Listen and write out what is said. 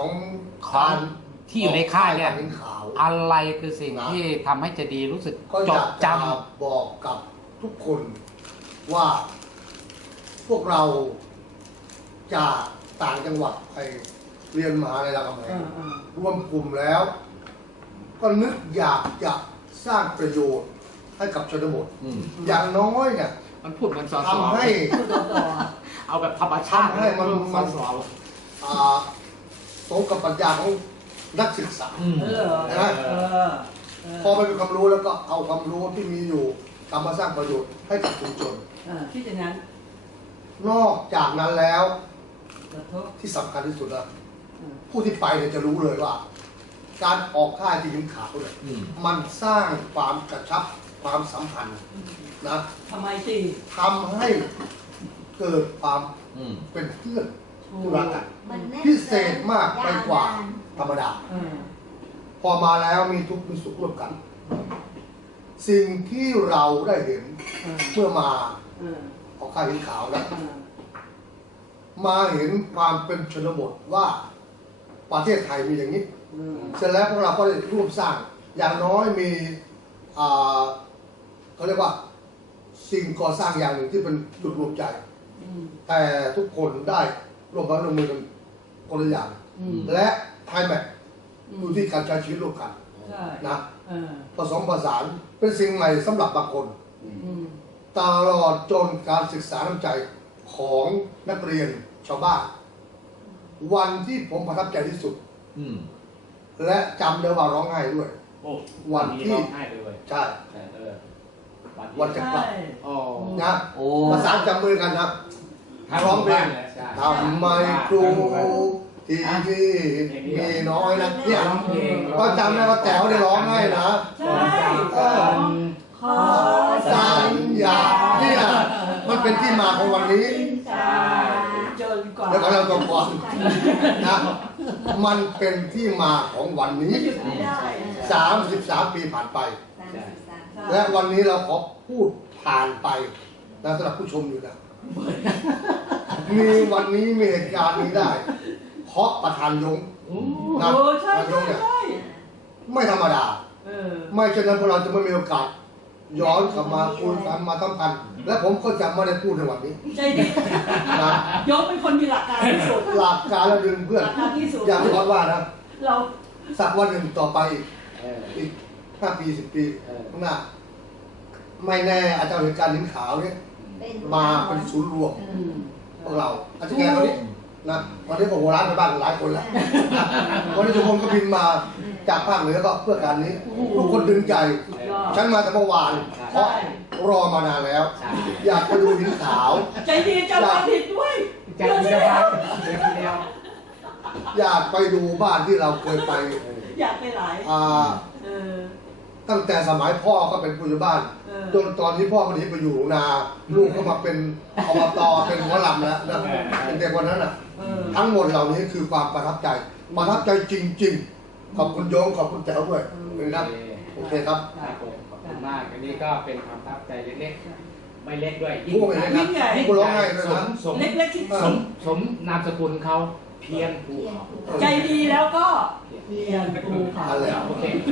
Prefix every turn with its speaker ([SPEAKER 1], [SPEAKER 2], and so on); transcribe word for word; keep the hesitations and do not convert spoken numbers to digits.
[SPEAKER 1] ของที่อยู่ในค่ายเนี่ย
[SPEAKER 2] ข่าว
[SPEAKER 1] อะไรคือสิ่งที่ทำให้เจดีย์รู้สึก
[SPEAKER 2] ก็อ
[SPEAKER 1] จ
[SPEAKER 2] ยา
[SPEAKER 1] ด
[SPEAKER 2] ก
[SPEAKER 1] จ
[SPEAKER 2] จะบอกกับทุกคนว่าพวกเราจากต่างจังหวัดไปเรียนมหาลัยรามคำแหงรวมกลุ่มแล้ว ก็นึกอยากจะสร้างประโยชน์ให้กับชนบท
[SPEAKER 1] อืม
[SPEAKER 2] อย่างน้อยเนี่ย
[SPEAKER 1] มันพูดเหมือนสอสอ
[SPEAKER 2] ทำให้
[SPEAKER 1] เอาแบบธรรมชาติ
[SPEAKER 2] ทำให้มัน
[SPEAKER 1] สอสอ
[SPEAKER 2] อ่าสมกับปรัชญาของนักศึกษา
[SPEAKER 1] อืม
[SPEAKER 3] เออ
[SPEAKER 2] นะ
[SPEAKER 3] เออ
[SPEAKER 2] พอไปเป็นความรู้แล้วก็เอาความรู้ที่มีอยู่กลับมาสร้างประโยชน์ให้กับชุมชน
[SPEAKER 3] เออที่อย่างนั้น
[SPEAKER 2] นอกจากนั้นแล้ว
[SPEAKER 3] ขอโทษ
[SPEAKER 2] ที่สำคัญที่สุดนะ
[SPEAKER 3] เออ
[SPEAKER 2] ผู้ที่ไปเนี่ยจะรู้เลยว่า การออกค่ายที่ยิงขาวเนี่ย
[SPEAKER 1] อืม
[SPEAKER 2] มันสร้างความกระชับความสัมพันธ์นะ
[SPEAKER 3] ทำไมสิ
[SPEAKER 2] ทำให้เกิดความ
[SPEAKER 1] อืม
[SPEAKER 2] เป็นเพื่อน
[SPEAKER 3] ถู
[SPEAKER 2] ที่
[SPEAKER 3] ก
[SPEAKER 2] รักกัน
[SPEAKER 4] มันแน่น
[SPEAKER 2] พิเศษมากไปกว่า
[SPEAKER 4] วนน
[SPEAKER 2] ธรรมดา
[SPEAKER 3] เออ
[SPEAKER 2] พอมาแล้วมีทุกข์มีสุขร่วมกัน สิ่งที่เราได้เห็น
[SPEAKER 3] เออ
[SPEAKER 2] เมื่อมา
[SPEAKER 3] เออ
[SPEAKER 2] ออกค่ายยิงขาวนะ
[SPEAKER 3] เออ
[SPEAKER 2] มาเห็นความเป็นชนบทว่าประเทศไทยมีอย่างนี้
[SPEAKER 3] เออ
[SPEAKER 2] เสร็จแล้วพวกเราก็ได้ร่วมสร้าง อย่างน้อยมีอ่าเขาเรียกว่า สิ่งก่อสร้างอย่างหนึ่งที่เป็นจุดรวมใจ
[SPEAKER 3] อืม
[SPEAKER 2] แต่ทุกคนได้ร่วมมือร่วมมือกันคนละอย่าง
[SPEAKER 3] อืม
[SPEAKER 2] และไทยแมท
[SPEAKER 3] อื
[SPEAKER 2] อยู่
[SPEAKER 3] ม
[SPEAKER 2] ที่การใช้ชีวิตร่วมกัน
[SPEAKER 3] ใช่
[SPEAKER 2] นะ
[SPEAKER 3] เออ
[SPEAKER 2] ผสมผสานเป็นสิ่งใหม่สำหรับบางคน
[SPEAKER 3] อืม
[SPEAKER 2] ตลอดจนการศึกษาน้ำใจของนักเรียนชาวบ้าน วันที่ผมประทับใจที่สุด
[SPEAKER 1] อืม
[SPEAKER 2] และจำได้ว่าร้องไห้ด้วย
[SPEAKER 1] โอ้
[SPEAKER 2] วันที่
[SPEAKER 1] ร้องไห้ไปเลย
[SPEAKER 2] ใช่
[SPEAKER 1] เออ
[SPEAKER 2] วันจะกลับ
[SPEAKER 3] ใช่
[SPEAKER 1] อ๋อ
[SPEAKER 2] นะ
[SPEAKER 1] โอ้
[SPEAKER 2] ประสานจับมือกันครับ
[SPEAKER 1] ทั้ง
[SPEAKER 2] ร้องเพลง
[SPEAKER 1] หมู่บ้านเลยใช่
[SPEAKER 2] ทำไมครูที่นี่มีน้อยนะเนี่ย
[SPEAKER 1] ร้องเพลง
[SPEAKER 2] ก็จำได้ว่าแจ๋วได้ร้องให้นะ
[SPEAKER 3] ใช่
[SPEAKER 2] เออ
[SPEAKER 3] ขอ
[SPEAKER 2] สัญญาเนี่ยมันเป็นที่มาของวันนี้
[SPEAKER 3] ใช่จนกว่า
[SPEAKER 2] แล้วก็เราตัวก่อนนะมันเป็นที่มาของวันนี้
[SPEAKER 3] หยุดไม่ได้
[SPEAKER 2] สามสิบสามปีผ่านไป
[SPEAKER 4] สามสิบสาม
[SPEAKER 2] และวันนี้เราขอพูดผ่านไปนะสำหรับผู้ชมอยู่นะ มีวันนี้มีเหตุการณ์นี้ได้ เพราะประธานยง
[SPEAKER 3] โอ้
[SPEAKER 2] นะ
[SPEAKER 3] ใช่
[SPEAKER 2] ประธานย
[SPEAKER 3] ใช่
[SPEAKER 2] งเนี่ย
[SPEAKER 3] ใช่
[SPEAKER 2] ไม่ธรรมดา
[SPEAKER 3] เออ
[SPEAKER 2] ไม่เช่นนั้นพวกเราจะไม่มีโอกาส ย้อนกลับมาคุยกันมาสัมพันธ์และผมก็จะไม่ได้พูดในวันนี้
[SPEAKER 3] ใจดี
[SPEAKER 2] นะ
[SPEAKER 3] ยกเป็นคนมีหลักการที่สุด
[SPEAKER 2] หลักการและดึงเพื่อน
[SPEAKER 3] หลักการที่สุด
[SPEAKER 2] อย่างที่พอดว่านะ
[SPEAKER 3] เรา
[SPEAKER 2] สักวันหนึ่งต่อไปอีก
[SPEAKER 1] เออ
[SPEAKER 2] อีกห้าปีสิบปี
[SPEAKER 1] เออ
[SPEAKER 2] ข้างหน้า ไม่แน่อาจจะเอาเหตุการณ์ลิ้นขาวเนี่ย
[SPEAKER 4] เป็น
[SPEAKER 2] มาเป็นศูนย์รวม
[SPEAKER 3] อืม
[SPEAKER 2] พวกเราอาจจะแก่ตอนนี้นะวันนี้ผมโบราณไปบ้างหลายคนแล้วนะวันนี้ทุกคนก็บินมาจากภาคเหนือก็เพื่อการนี้ ทุกคนดึงใจ
[SPEAKER 3] สุดยอด
[SPEAKER 2] ฉันมาแต่เมื่อวาน เพราะรอมานานแล้ว
[SPEAKER 1] ใช่
[SPEAKER 2] อยากไปดูหินขาว
[SPEAKER 3] ใจดีจำความผิดด้วย
[SPEAKER 1] ใจดีจะพักเดี๋ยวเดียว
[SPEAKER 2] อยากไปดูบ้านที่เราเคยไป
[SPEAKER 3] อยากไปหลาย
[SPEAKER 2] อ่า
[SPEAKER 3] เออ
[SPEAKER 2] ตั้งแต่สมัยพ่อก็เป็นผู้ใหญ่บ้าน
[SPEAKER 3] เออ
[SPEAKER 2] จนตอนนี้พ่อมันหนีไปอยู่หนองนาลูกก็มาเป็นอบตเป็นหัวลำแล้วนะเป็นเด็กวันนั้นอ่ะ
[SPEAKER 3] เออ
[SPEAKER 2] ทั้งหมดเหล่านี้คือความประทับใจ ประทับใจจริง ๆ ขอบคุณโยงขอบคุณแจ๋วด้วยนะครับโอเคครับ
[SPEAKER 1] ครับผมขอบคุณมากอันนี้ก็เป็นความประทับใจเล็กๆ ไม่เล็กด้วย
[SPEAKER 2] พูดไปเลยครับพูดร้องไห้เลย
[SPEAKER 1] ส
[SPEAKER 2] นะ
[SPEAKER 1] มสม
[SPEAKER 3] เล็กๆที่
[SPEAKER 1] สมสมนามสกุลเขาเพียรภูเขา
[SPEAKER 3] ใจดีแล้วก็เรียนภูเขา
[SPEAKER 2] นั่นแหละ
[SPEAKER 1] โอเค